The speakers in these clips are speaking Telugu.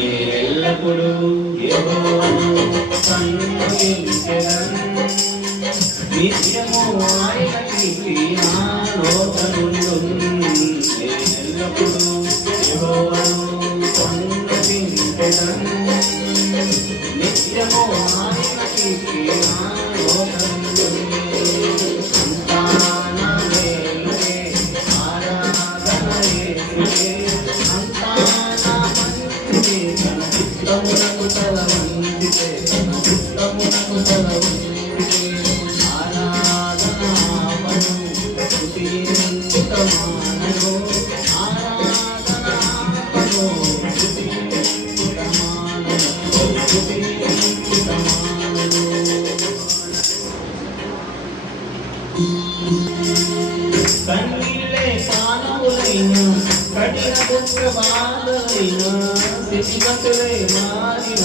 నేనెల్లప్పుడూ యెహోవాను సన్నుతించెదను. నిత్యము ఆయన కీర్తి నా నోట నుండును. నేనెల్లప్పుడూ యెహోవాను సన్నుతించెదను. నిత్యము ఆయన కీర్తి నా నోట నుండును. కన్నీళ్ళే పానములైన కఠిన దుఃఖ బాధలైన స్థితిగతులే మారిన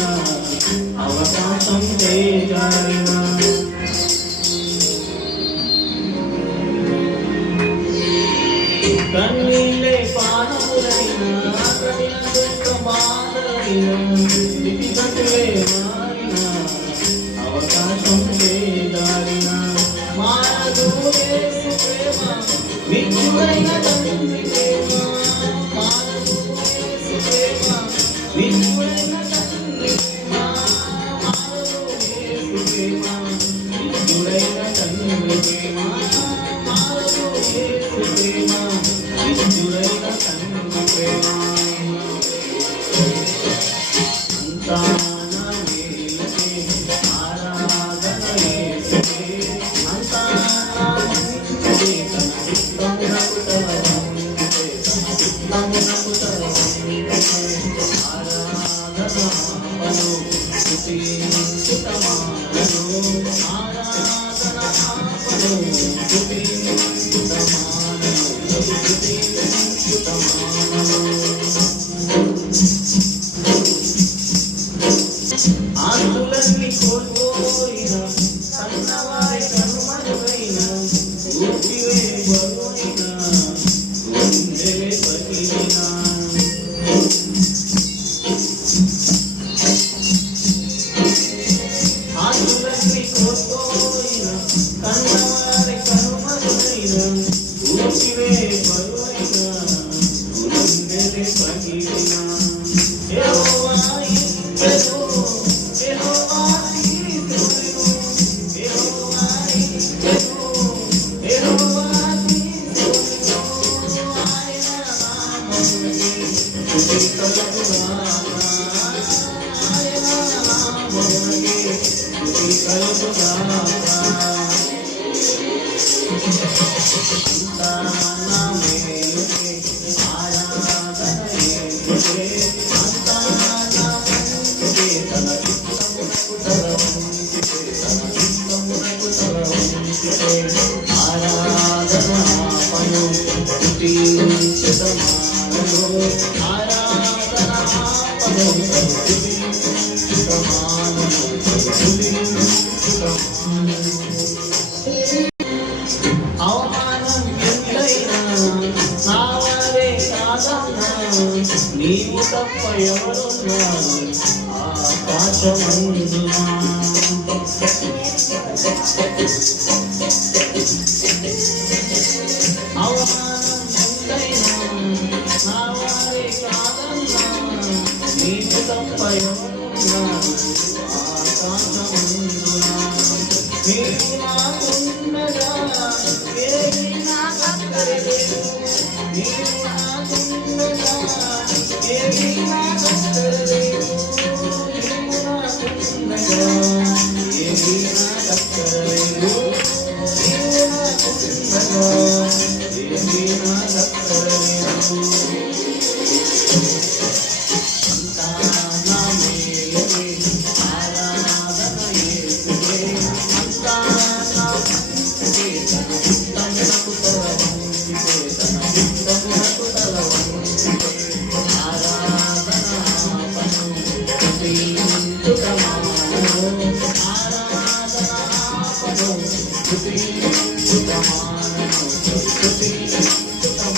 అవకాశం చేజారిన కన్నీళ్ళే పానములైన కఠిన దుఃఖ బాధలైన స్థితిగతులే మారిన అవకాశం చేజారిన మారదు యేసు ప్రేమ విచ్చుడైన తండ్రి ప్రేమ మారదు యేసు ప్రేమ విచ్చుడైన తండ్రి ప్రేమ మారదు యేసు ప్రేమ విచ్చుడైన తండ్రి ప్రేమ మారదు యేసు ప్రేమ విచ్చుడైన తండ్రి ప్రేమ అంతా ఆకులన్నీ కోల్పోయిన సన్నవారి కనుమరుగైన ఊపివే బరువైన గుండెలే పగిలిన ఆకులన్నీ కోల్పోయిన సన్నవారి కనుమరుగైన ఊపివే బరువైన గుండెలే పగిలిన అవమానం ఎంతైనా నావరే కాదన్నా నీవు తప్ప ఎవరున్నారు ఆకాశమందునా అవమానం ఎంతైనా నావరే కాదన్నా నీవు తప్ప ఎవరున్నారు ఆకాశమందునా నీవు నాకున్నదా ఏది నాకక్కరలేదు నీవు నాకున్నదా ఏది నాకక్కరలేదు నీవు నాకున్నదా ఏది నాకక్కరలేదు నీవు నాకున్నదా ఏది నాకక్కరలేదు అంతా నా మేలుకే ఆరాధన యేసుకే అంతా నా మంచికే తన చిత్తమునకు తలవంచికే తన చిత్తమునకు తలవంచికే ఆరాధన ఆపను స్తుతించుటమానను ఆరాధన ఆపను స్తుతించుటమానను స్తుతించుటమానను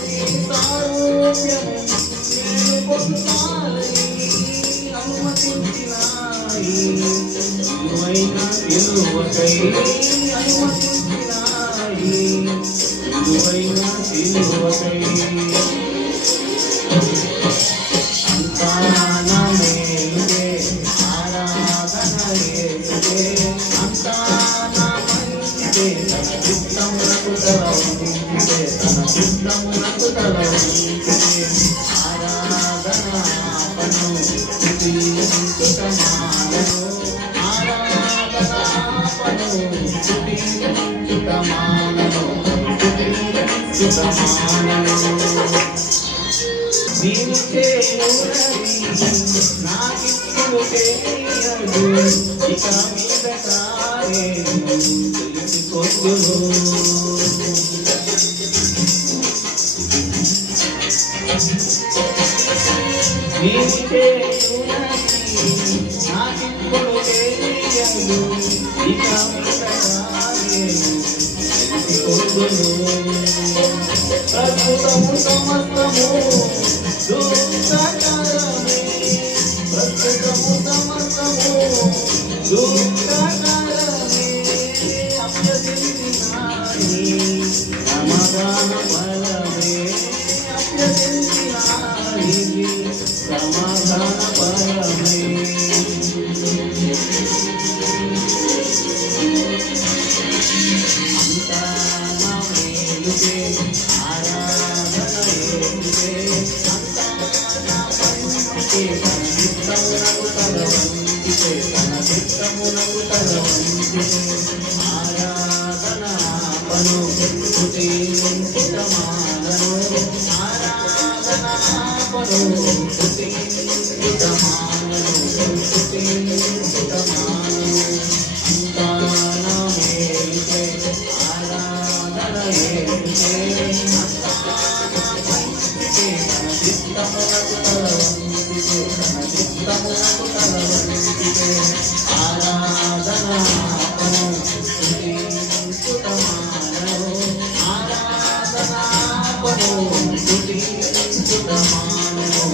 నీ సారూప్యము నేను పొందాలని అనుమతించినాయి. విలువైన విలువకై అనుమతించినాయి. విలువైన విలువకై అంతా నా మేలుకే ఆరాధన యేసుకే. అంతా నా మంచికే తన చిత్తమునకు తల వంచితే. తన చిత్తమునకు తల వంచితే. ఆరాధనాపను స్తుతించుటమానను. ఆరాధనాపను స్తుతించుటమానను. స్తుతించుటమానను. నీవు చేయునది నాకిప్పుడు తెలియదు. ఇక మీదట నేను తెలుసుకొందును. నీవు చేయునది నాకిప్పుడు తెలియదు. ఇక మీదట నేను తెలుసుకొందును. ప్రస్తుతము సమస్తము దుఃఖకరమే. ప్రస్తుతము సమస్తము దుఃఖకరమే. అభ్యసించినాయి సమాధాన ఫలమే. అభ్యసించినాయి సమాధాన ఫలమే. అంతా నా మేలుకే ఆరాధన యేసుకే. అంతా నా మంచికే తన చిత్తమునకు తల వంచితే. తన చిత్తమునకు తల వంచితే. ఆరాధనాపను స్తుతించుటమానను. ఆరాధనాపను స్తుతించుటమానను. స్తుతించుటమానను. అంతా నా మేలుకే ఆరాధన యేసుకే. అంతా నా మంచికే తన చిత్తమునకు తల వంచితే. తన చిత్తమునకు తల వంచితే. ఆరాధనాపను స్తుతించుటమానను. ఆరాధనాపను స్తుతించుటమానను.